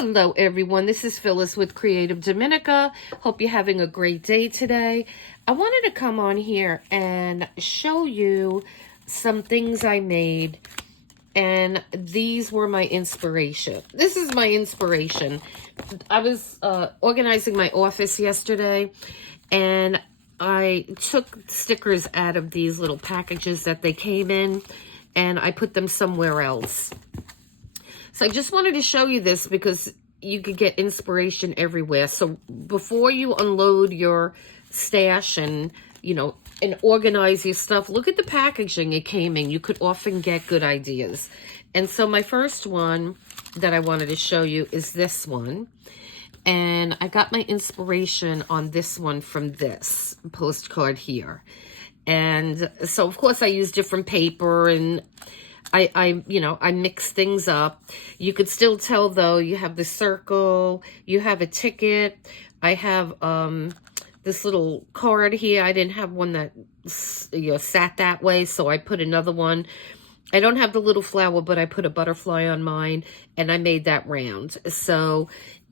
Hello everyone, this is Phyllis with CreativeDomenica. Hope you're having a great day today. I wanted to come on here and show you some things I made, and these were my inspiration. This is my inspiration. I was organizing my office yesterday, and I took stickers out of these little packages that they came in, and I put them somewhere else. So I just wanted to show you this because you could get inspiration everywhere. So before you unload your stash and, and organize your stuff, look at the packaging it came in. You could often get good ideas. And so my first one that I wanted to show you is this one. And I got my inspiration on this one from this postcard here. And so, of course, I use different paper, and I mix things up. You could still tell, though, you have the circle, you have a ticket. I have this little card here. I didn't have one that sat that way, so I put another one. I don't have the little flower, but I put a butterfly on mine, and I made that round. So,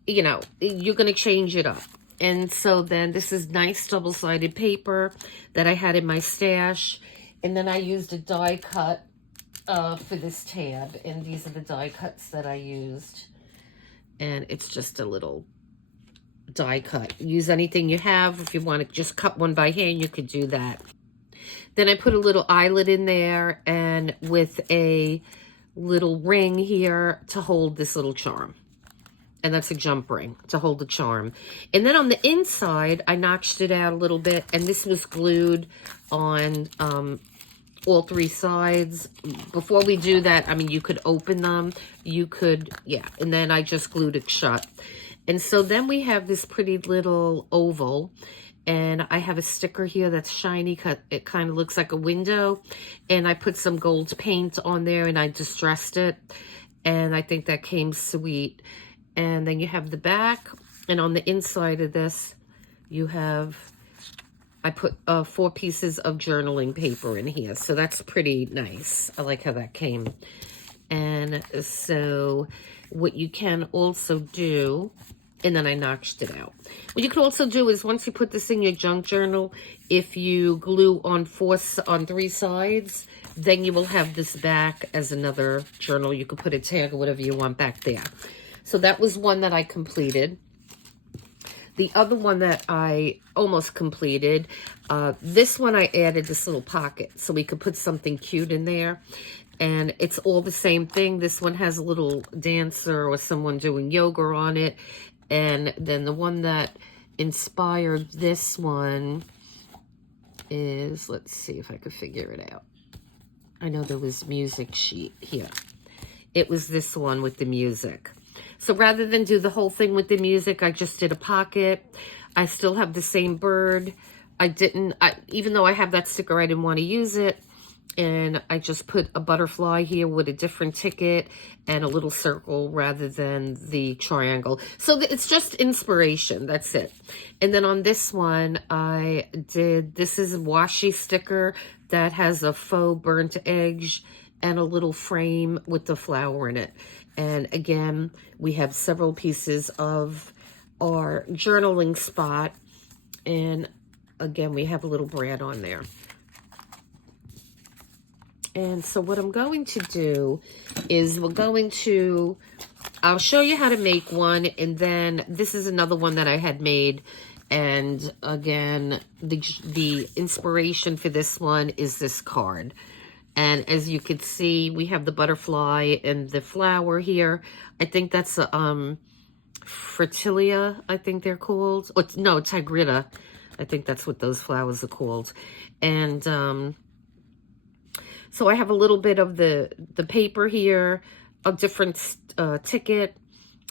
you're going to change it up. And so then this is nice double-sided paper that I had in my stash. And then I used a die cut for this tab, and these are the die cuts that I used, and it's just a little die cut. Use anything you have. If you want to just cut one by hand, you could do that. Then I put a little eyelet in there, and with a little ring here to hold this little charm, and that's a jump ring to hold the charm. And then on the inside, I notched it out a little bit, and this was glued on all three sides. Before we do that, you could open them. You could, and then I just glued it shut. And so then we have this pretty little oval, and I have a sticker here that's shiny. It kind of looks like a window, and I put some gold paint on there, and I distressed it, and I think that came sweet. And then you have the back, and on the inside of this, you have, I put 4 pieces of journaling paper in here. So that's pretty nice. I like how that came. And so what you can also do, and then I notched it out. What you can also do is, once you put this in your junk journal, if you glue on 3 sides, then you will have this back as another journal. You could put a tag or whatever you want back there. So that was one that I completed. The other one that I almost completed, this one I added this little pocket so we could put something cute in there. And it's all the same thing. This one has a little dancer or someone doing yoga on it. And then the one that inspired this one is, let's see if I could figure it out. I know there was music sheet here. It was this one with the music. So rather than do the whole thing with the music, I just did a pocket. I still have the same bird. Even though I have that sticker, I didn't want to use it. And I just put a butterfly here with a different ticket and a little circle rather than the triangle. So it's just inspiration. That's it. And then on this one, this is a Washie sticker that has a faux burnt edge and a little frame with the flower in it. And again, we have several pieces of our journaling spot. And again, we have a little brand on there. And so what I'm going to do is I'll show you how to make one. And then this is another one that I had made. And again, the inspiration for this one is this card. And as you can see, we have the butterfly and the flower here. I think that's Fritilia, I think they're called. Oh, no, Tigrita. I think that's what those flowers are called. And so I have a little bit of the paper here, a different ticket.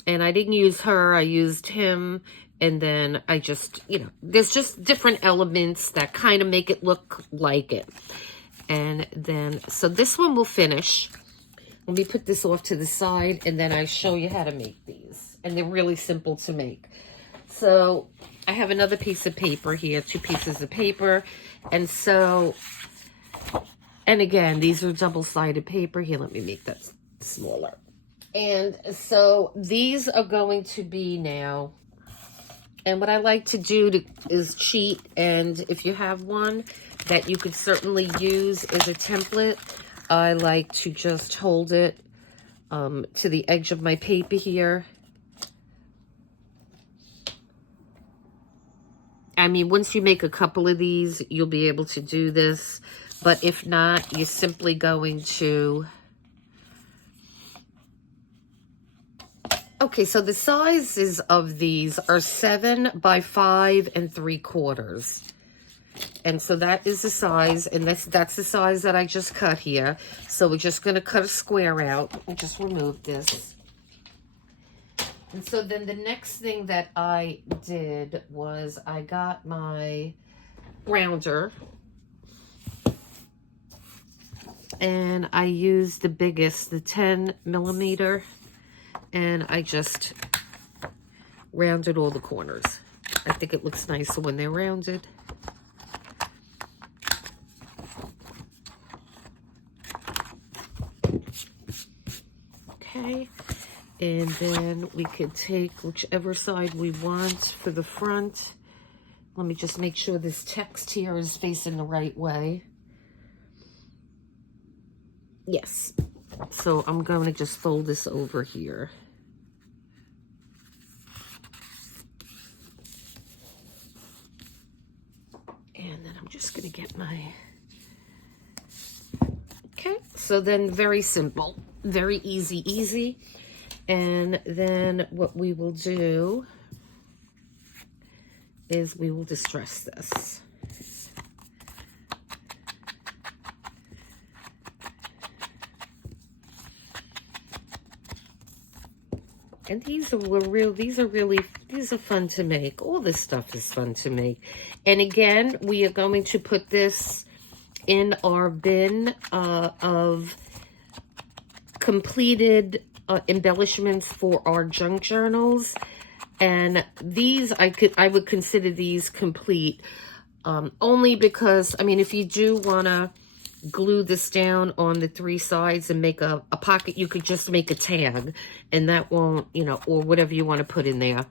And I didn't use her, I used him. And then I just, there's just different elements that kind of make it look like it. And then, so this one will finish. Let me put this off to the side, and then I show you how to make these. And they're really simple to make. So I have another piece of paper here, 2 pieces of paper. And so, and again, these are double-sided paper. Here, let me make that smaller. And so these are going to be now, and what I like to do is cheat, and if you have one that you could certainly use as a template, I like to just hold it to the edge of my paper here. I mean, once you make a couple of these, you'll be able to do this. But if not, you're simply going to... Okay, so the sizes of these are 7 by 5 3/4. And so that is the size, and that's the size that I just cut here. So we're just going to cut a square out. We'll just remove this. And so then the next thing that I did was I got my rounder. And I used the biggest, the 10 millimeter. And I just rounded all the corners. I think it looks nicer when they're rounded. Okay, and then we could take whichever side we want for the front. Let me just make sure this text here is facing the right way. Yes, so I'm going to just fold this over here. And then I'm just going to get my... Okay, so then very simple. Very easy. And then what we will do is we will distress this. And these are fun to make. All this stuff is fun to make. And again, we are going to put this in our bin of completed embellishments for our junk journals. And these, I would consider these complete, only because, I mean, if you do want to glue this down on the 3 sides and make a pocket, you could just make a tag, and that won't, you know, or whatever you want to put in there.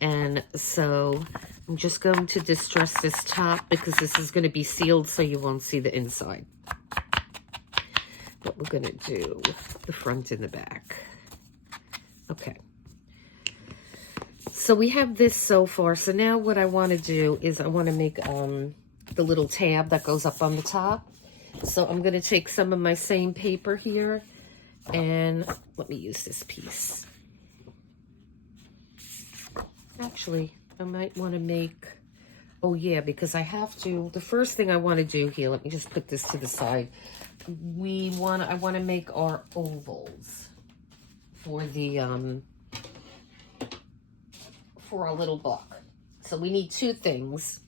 And so I'm just going to distress this top because this is going to be sealed so you won't see the inside. But we're going to do the front and the back. Okay. So we have this so far. So now what I want to do is I want to make the little tab that goes up on the top. So I'm going to take some of my same paper here, and let me use this piece. Actually, I might want to make, oh yeah, because I have to, the first thing I want to do here, let me just put this to the side. I want to make our ovals for the, for our little book. So we need 2 things.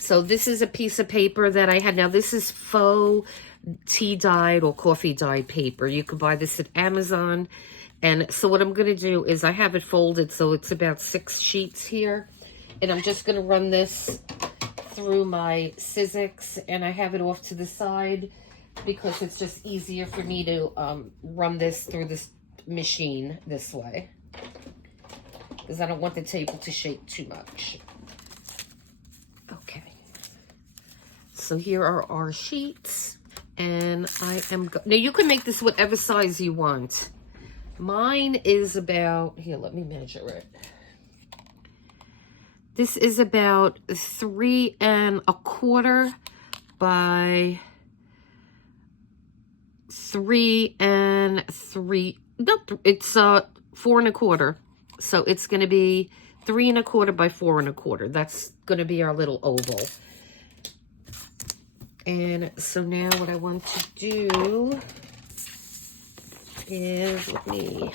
So this is a piece of paper that I had. Now this is faux tea dyed or coffee dyed paper. You can buy this at Amazon. And so what I'm going to do is I have it folded, so it's about 6 sheets here. And I'm just going to run this through my Sizzix, and I have it off to the side because it's just easier for me to run this through this machine this way, because I don't want the table to shake too much. Okay. So here are our sheets, and I am now you can make this whatever size you want. Mine is about, here, let me measure it. This is about 3 1/4 by 3 3. No, it's 4 1/4. So it's going to be 3 1/4 by 4 1/4. That's going to be our little oval. And so now what I want to do is, let me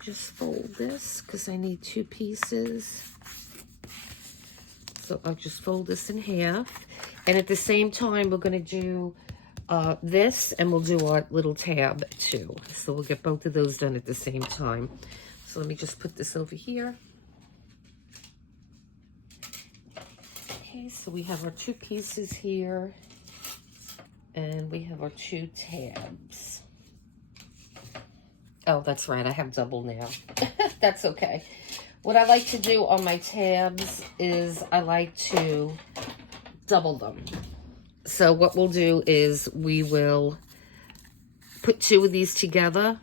just fold this because I need 2 pieces. So I'll just fold this in half. And at the same time, we're going to do this, and we'll do our little tab too. So we'll get both of those done at the same time. So let me just put this over here. Okay, so we have our 2 pieces here, and we have our 2 tabs. Oh, that's right. I have double now. That's okay. What I like to do on my tabs is I like to double them. So what we'll do is we will put two of these together.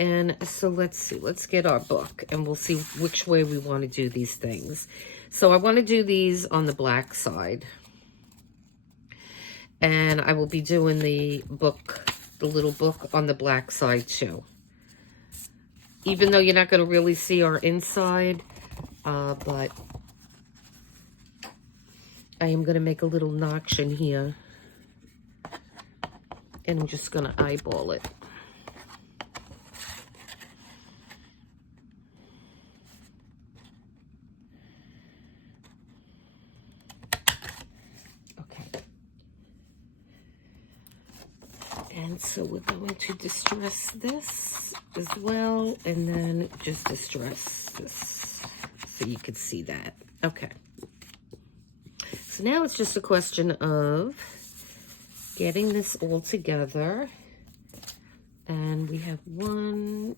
And so let's see. Let's get our book and we'll see which way we want to do these things. So I want to do these on the black side. And I will be doing the book, the little book on the black side too. Even though you're not going to really see our inside, but I am going to make a little notch in here. And I'm just going to eyeball it. Okay. And so we're going to distress this as well, and then just distress this so you can see that. Okay. So now it's just a question of getting this all together. And we have 1,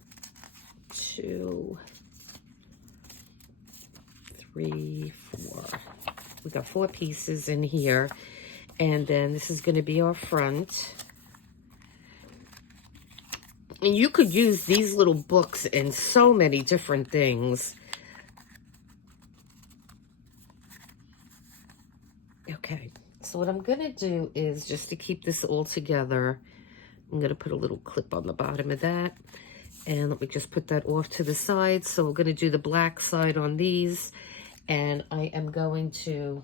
2, 3, 4. We got 4 pieces in here. And then this is going to be our front. And you could use these little books in so many different things. Okay, so what I'm going to do is, just to keep this all together, I'm going to put a little clip on the bottom of that. And let me just put that off to the side. So we're going to do the black side on these. And I am going to,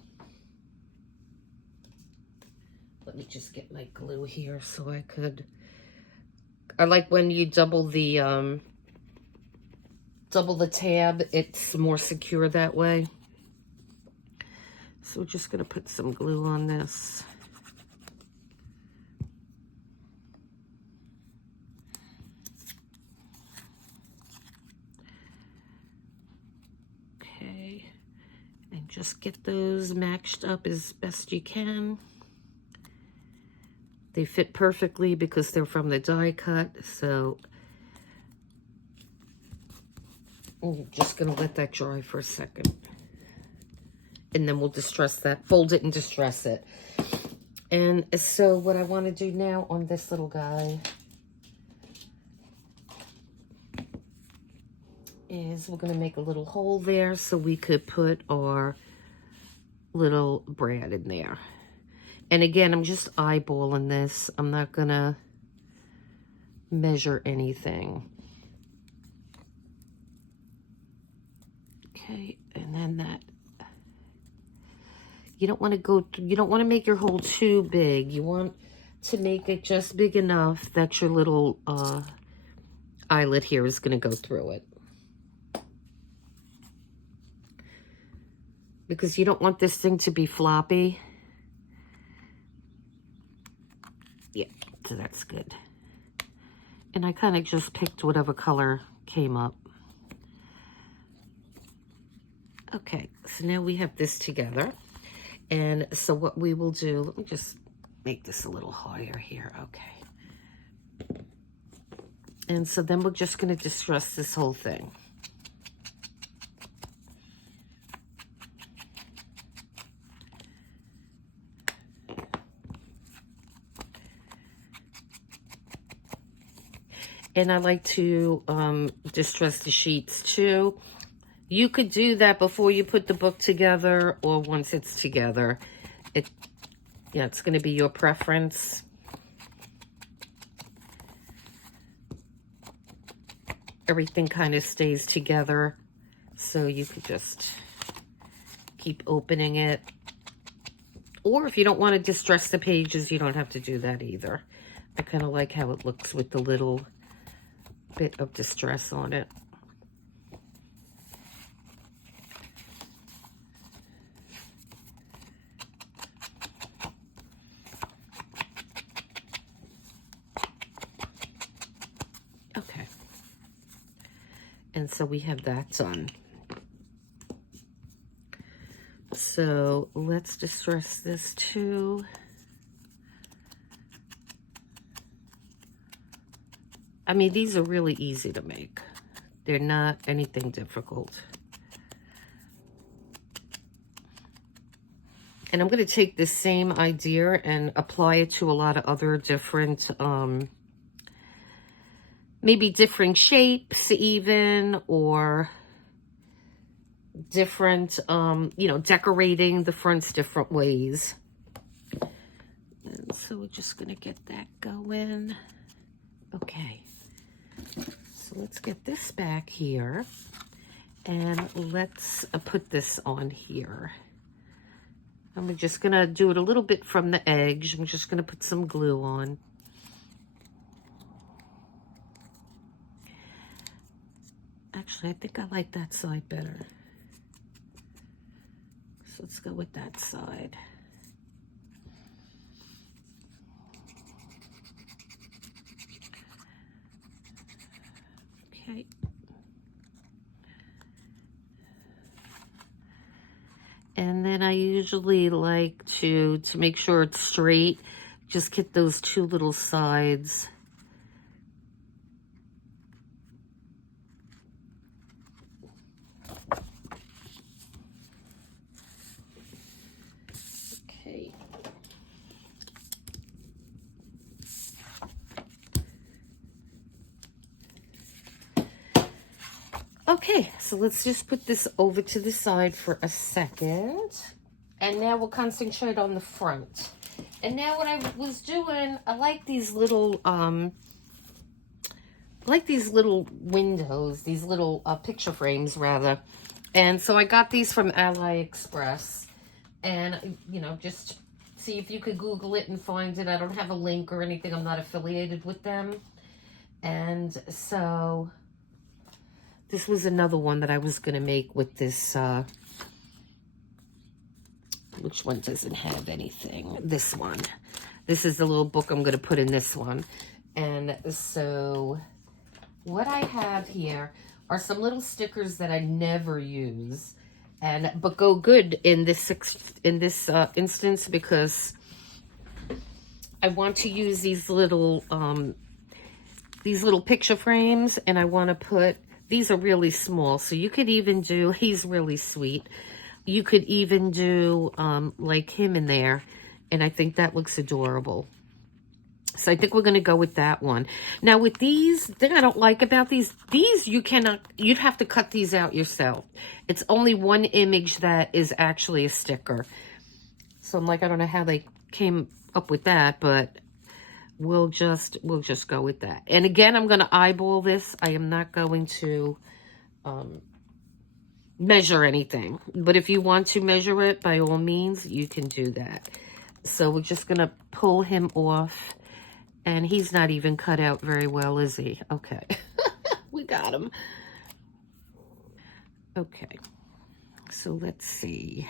let me just get my glue here so I could, I like when you double the tab, it's more secure that way. So we're just going to put some glue on this. Okay. And just get those matched up as best you can. They fit perfectly because they're from the die cut, so I'm just going to let that dry for a second. And then we'll distress that, fold it and distress it. And so what I want to do now on this little guy is we're going to make a little hole there so we could put our little brad in there. And again, I'm just eyeballing this. I'm not going to measure anything. Okay, and then that. You don't want to go, you don't want to make your hole too big. You want to make it just big enough that your little eyelet here is going to go through it. Because you don't want this thing to be floppy. Yeah, so that's good. And I kind of just picked whatever color came up. Okay, so now we have this together. And so what we will do, let me just make this a little higher here. Okay. And so then we're just going to distress this whole thing. And I like to distress the sheets too. You could do that before you put the book together or once it's together. It's going to be your preference. Everything kind of stays together, so you could just keep opening it. Or if you don't want to distress the pages, you don't have to do that either. I kind of like how it looks with the little bit of distress on it. Okay. And so we have that done. So let's distress this too. I mean, these are really easy to make. They're not anything difficult. And I'm going to take this same idea and apply it to a lot of other different, maybe different shapes even, or different, you know, decorating the fronts different ways. And so we're just going to get that going. Okay. So let's get this back here. And let's put this on here. I'm just going to do it a little bit from the edge. I'm just going to put some glue on. Actually, I think I like that side better. So let's go with that side. Okay. And then I usually like to make sure it's straight, just get those two little sides. Okay. Okay, so let's just put this over to the side for a second. And now we'll concentrate on the front. And now what I was doing, I like these little, windows, these little picture frames rather. And so I got these from AliExpress. And, you know, just see if you could Google it and find it. I don't have a link or anything. I'm not affiliated with them. And so this was another one that I was going to make with this, which one doesn't have anything? This one. This is the little book I'm going to put in this one. And so what I have here are some little stickers that I never use, but go good in this instance, because I want to use these little picture frames, and I want to put, these are really small, so you could even do, he's really sweet. You could even do like him in there, and I think that looks adorable. So I think we're going to go with that one. Now with these, the thing I don't like about these you cannot, you'd have to cut these out yourself. It's only one image that is actually a sticker. So I'm like, I don't know how they came up with that, but we'll just go with that. And again, I'm going to eyeball this. I am not going to measure anything, but if you want to measure it, by all means, you can do that. So we're just going to pull him off. And he's not even cut out very well, is he? Okay. We got him. Okay. So let's see.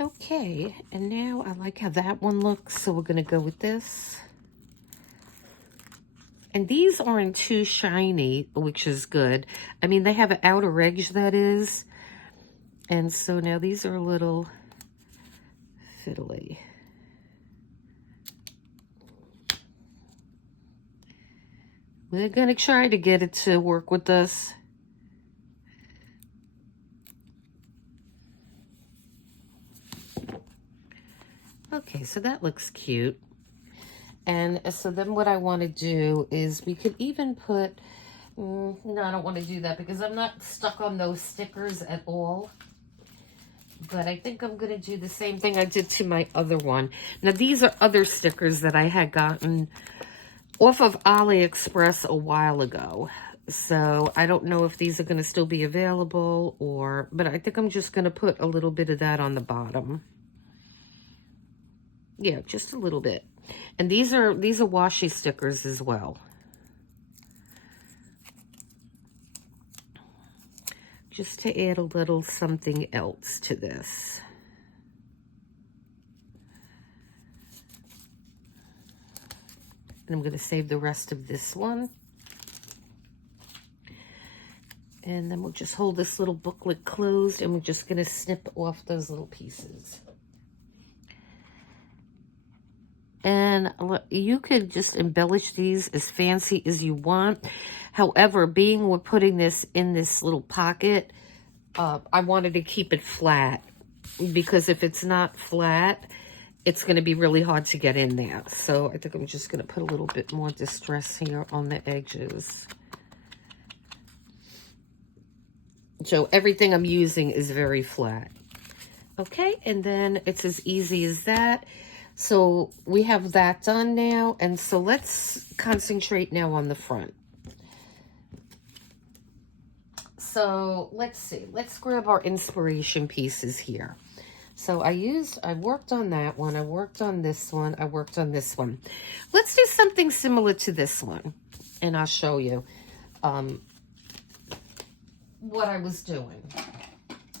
Okay. And now I like how that one looks, so we're going to go with this. And these aren't too shiny, which is good. I mean, they have an outer edge, that is. And so now these are a little fiddly. We're going to try to get it to work with us. Okay, so that looks cute. And so then what I want to do is we could even put, no, I don't want to do that because I'm not stuck on those stickers at all. But I think I'm going to do the same thing I did to my other one. Now, these are other stickers that I had gotten off of AliExpress a while ago. So I don't know if these are going to still be available but I think I'm just going to put a little bit of that on the bottom. Yeah, just a little bit. And these are Washie stickers as well. Just to add a little something else to this. And I'm going to save the rest of this one. And then we'll just hold this little booklet closed, and we're just going to snip off those little pieces. And you could just embellish these as fancy as you want. However, being we're putting this in this little pocket, I wanted to keep it flat, because if it's not flat, it's going to be really hard to get in there. So I think I'm just going to put a little bit more distress here on the edges. So everything I'm using is very flat. Okay, and then it's as easy as that. So we have that done now, and so let's concentrate now on the front. So let's see, let's grab our inspiration pieces here. So I worked on that one, I worked on this one, I worked on this one. Let's do something similar to this one, and I'll show you what I was doing.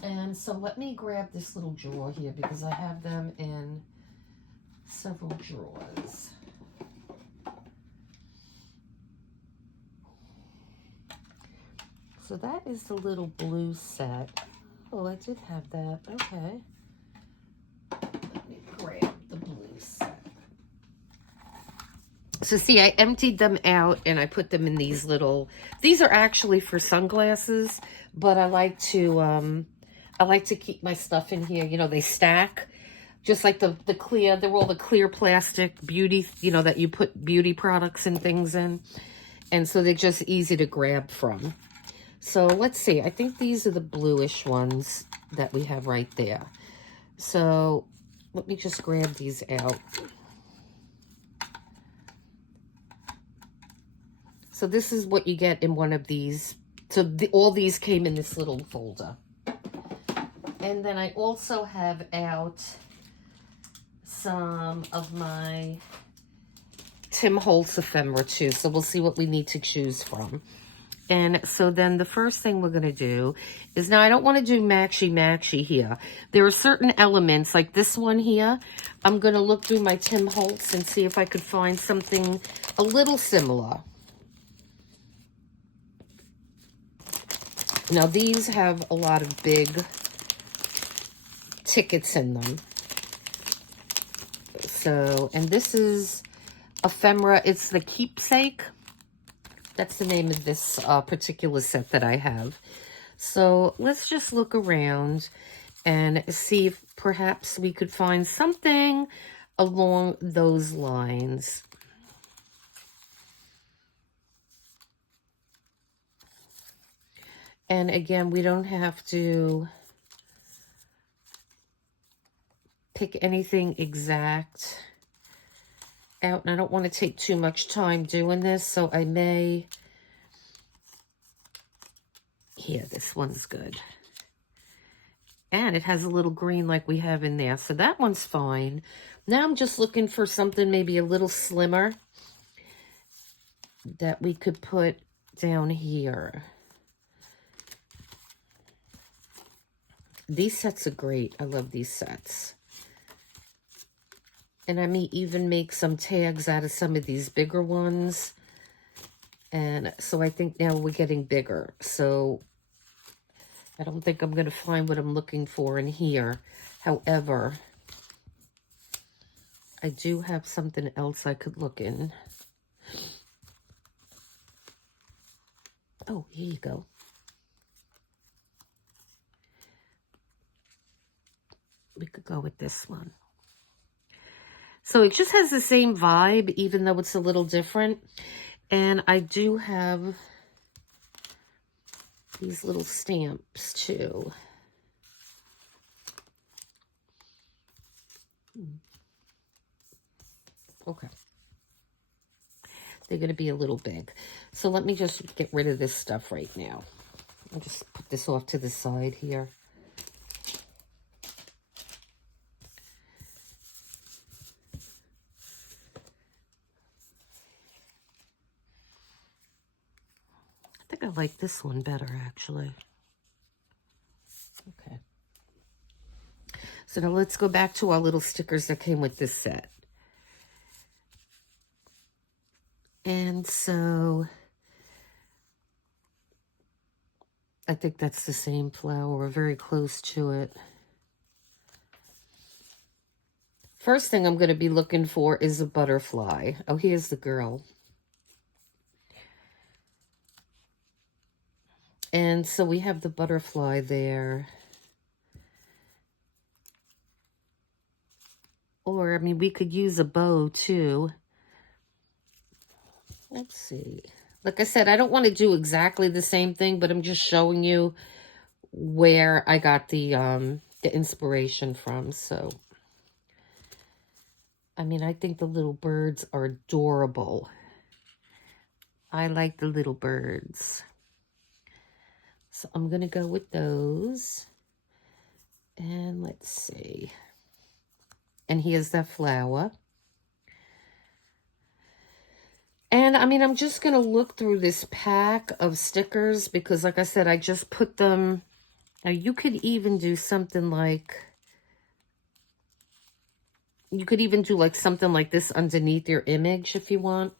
And so let me grab this little drawer here, because I have them in several drawers. So that is the little blue set. Oh, I did have that. Okay. Let me grab the blue set. So see, I emptied them out and I put them in these little, these are actually for sunglasses, but I like to keep my stuff in here. You know, they stack. Just like the clear, they're all the clear plastic beauty, you know, that you put beauty products and things in. And so they're just easy to grab from. So let's see, I think these are the bluish ones that we have right there. So let me just grab these out. So this is what you get in one of these. So all these came in this little folder. And then I also have out some of my Tim Holtz ephemera too. So we'll see what we need to choose from. And so then the first thing we're going to do is, now I don't want to do matchy here. There are certain elements like this one here. I'm going to look through my Tim Holtz and see if I could find something a little similar. Now these have a lot of big tickets in them. So, and this is ephemera. It's the Keepsake. That's the name of this particular set that I have. So let's just look around and see if perhaps we could find something along those lines. And again, we don't have to pick anything exact out, and I don't want to take too much time doing this, so I may, here, this one's good. And it has a little green like we have in there, so that one's fine. Now I'm just looking for something maybe a little slimmer that we could put down here. These sets are great. I love these sets. And I may even make some tags out of some of these bigger ones. And so I think now we're getting bigger. So I don't think I'm going to find what I'm looking for in here. However, I do have something else I could look in. Oh, here you go. We could go with this one. So it just has the same vibe, even though it's a little different. And I do have these little stamps too. Okay. They're going to be a little big. So let me just get rid of this stuff right now. I'll just put this off to the side here. I think I like this one better, actually. Okay. So now let's go back to our little stickers that came with this set. And so I think that's the same flower, or very close to it. First thing I'm going to be looking for is a butterfly. Oh, here's the girl. And so we have the butterfly there. Or, I mean, we could use a bow too. Let's see. Like I said, I don't want to do exactly the same thing, but I'm just showing you where I got the inspiration from. So, I mean, I think the little birds are adorable. I like the little birds. So I'm going to go with those. And let's see. And here's that flower. And I mean, I'm just going to look through this pack of stickers because, like I said, I just put them. Now, you could even do something like, something like this underneath your image if you want.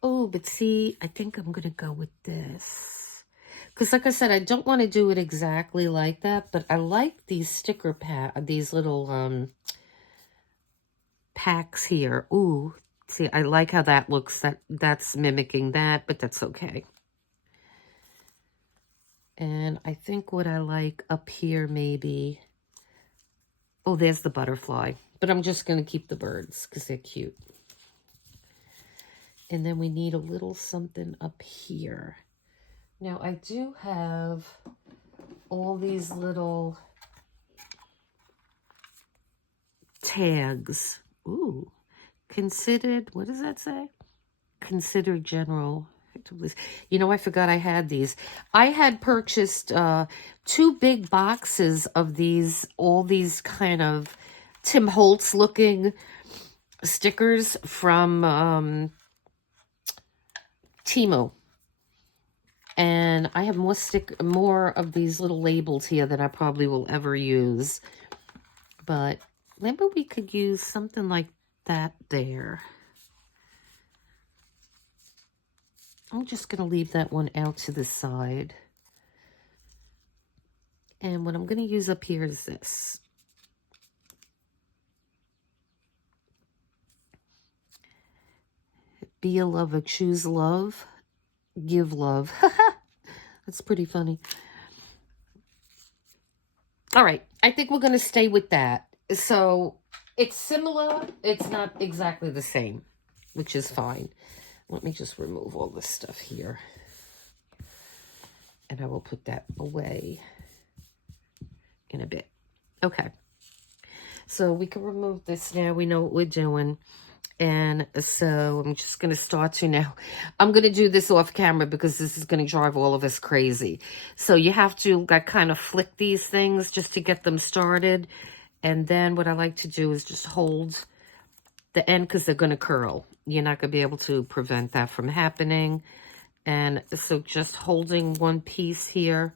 Oh, but see, I think I'm going to go with this. Because like I said, I don't want to do it exactly like that, but I like these sticker these little packs here. Ooh, see, I like how that looks. That's mimicking that, but that's okay. And I think what I like up here maybe, oh, there's the butterfly. But I'm just going to keep the birds because they're cute. And then we need a little something up here. Now, I do have all these little tags. Ooh, considered, what does that say? Considered general. You know, I forgot I had these. I had purchased 2 big boxes of these, all these kind of Tim Holtz looking stickers from Temu. And I have more of these little labels here than I probably will ever use. But maybe we could use something like that there. I'm just going to leave that one out to the side. And what I'm going to use up here is this. Be a lover, choose love, give love. That's pretty funny. All right, I think we're going to stay with that. So it's similar. It's not exactly the same, which is fine. Let me just remove all this stuff here. And I will put that away in a bit. Okay. So we can remove this now. We know what we're doing. And so I'm just going to start to now. I'm going to do this off camera because this is going to drive all of us crazy. So you have to like kind of flick these things just to get them started. And then what I like to do is just hold the end because they're going to curl. You're not going to be able to prevent that from happening. And so just holding one piece here.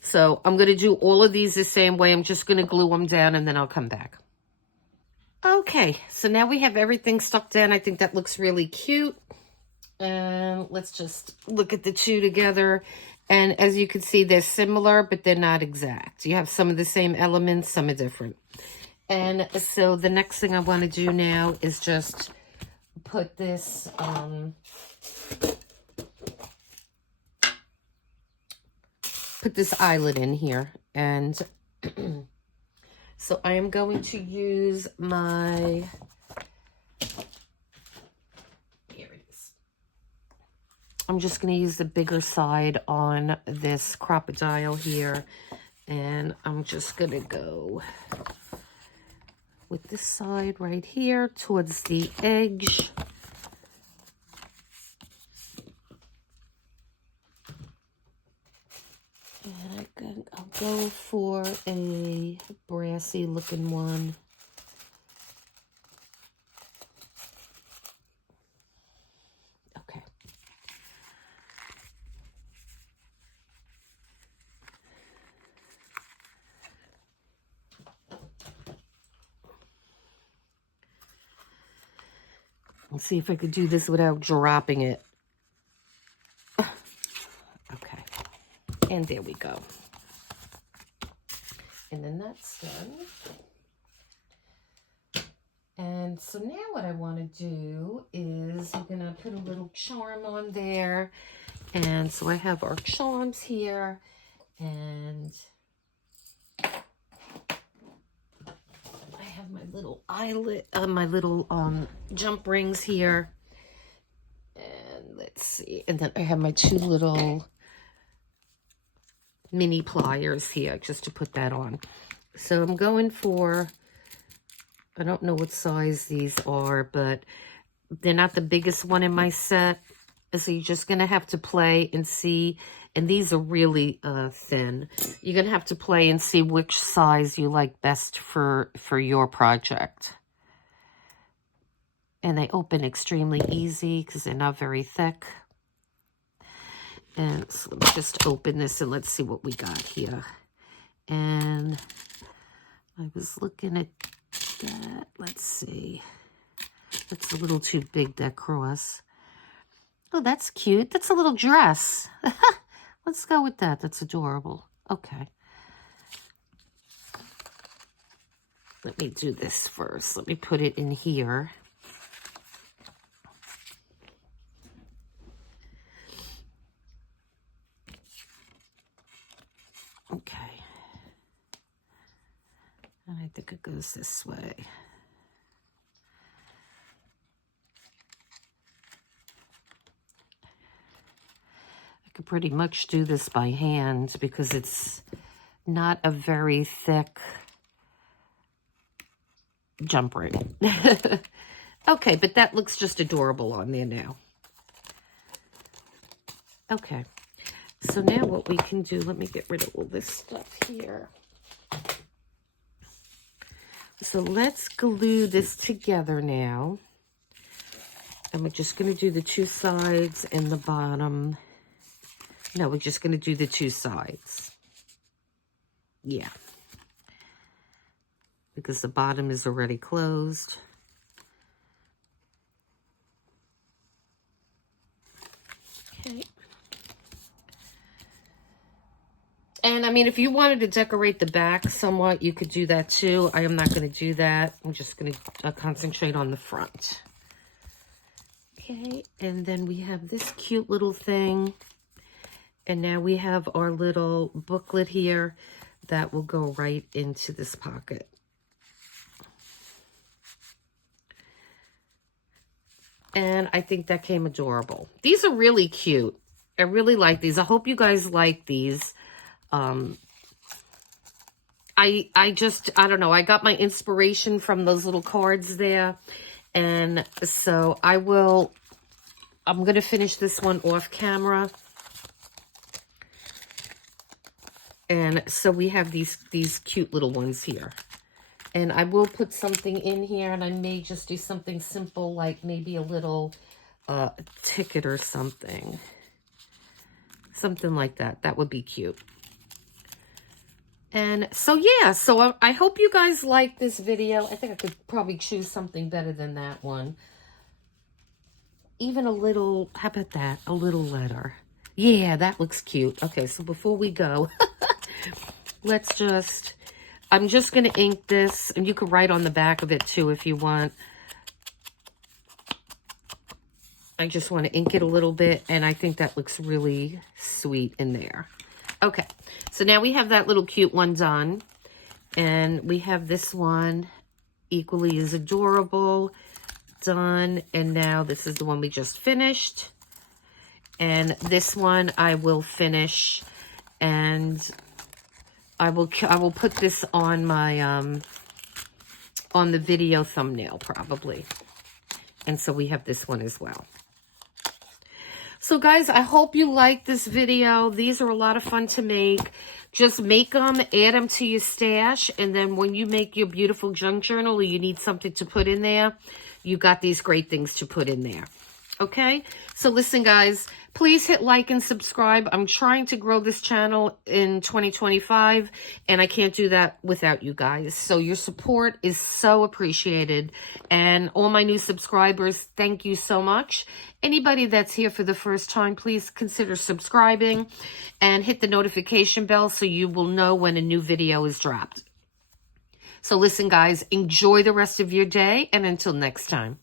So I'm going to do all of these the same way. I'm just going to glue them down and then I'll come back. Okay, so now we have everything stuck down. I think that looks really cute. And let's just look at the two together. And as you can see, they're similar, but they're not exact. You have some of the same elements, some are different. And so the next thing I want to do now is just put this, eyelet in here. And so I am going to use my, here it is. I'm just going to use the bigger side on this crocodile here. And I'm just going to go with this side right here towards the edge. And I'll go for a brassy looking one. Okay. Let's see if I could do this without dropping it. Okay. And there we go. And then that's done. And so now what I want to do is I'm going to put a little charm on there. And so I have our charms here. And I have my little eyelet, my little jump rings here. And let's see. And then I have my two little mini pliers here just to put that on. So I'm going for, I don't know what size these are, but they're not the biggest one in my set. So you're just going to have to play and see. And these are really thin. You're going to have to play and see which size you like best for your project. And they open extremely easy because they're not very thick. And so let me just open this and let's see what we got here. And I was looking at that. Let's see. That's a little too big, that cross. Oh, that's cute. That's a little dress. Let's go with that. That's adorable. Okay. Let me do this first. Let me put it in here. Okay. And I think it goes this way. I could pretty much do this by hand because it's not a very thick jump ring. Okay, but that looks just adorable on there now. Okay. So now what we can do, let me get rid of all this stuff here. So let's glue this together now. And we're just going to do the two sides and the bottom. No, we're just going to do the two sides. Yeah. Because the bottom is already closed. Okay. And I mean, if you wanted to decorate the back somewhat, you could do that too. I am not going to do that. I'm just going to concentrate on the front. Okay, and then we have this cute little thing. And now we have our little booklet here that will go right into this pocket. And I think that came adorable. These are really cute. I really like these. I hope you guys like these. I don't know. I got my inspiration from those little cards there. And so I'm going to finish this one off camera. And so we have these cute little ones here. And I will put something in here, and I may just do something simple, like maybe a little ticket or something. Something like that. That would be cute. And so, yeah, so I hope you guys like this video. I think I could probably choose something better than that one. Even a little, how about that? A little letter. Yeah, that looks cute. Okay, so before we go, let's just, I'm just going to ink this. And you could write on the back of it too if you want. I just want to ink it a little bit. And I think that looks really sweet in there. Okay, so now we have that little cute one done. And we have this one equally as adorable done. And now this is the one we just finished. And this one I will finish, and I will put this on my on the video thumbnail probably. And so we have this one as well. So guys, I hope you like this video. These are a lot of fun to make. Just make them, add them to your stash, and then when you make your beautiful junk journal or you need something to put in there, you got these great things to put in there. Okay, so listen, guys, please hit like and subscribe. I'm trying to grow this channel in 2025, and I can't do that without you guys. So your support is so appreciated. And all my new subscribers, thank you so much. Anybody that's here for the first time, please consider subscribing and hit the notification bell so you will know when a new video is dropped. So listen, guys, enjoy the rest of your day, and until next time.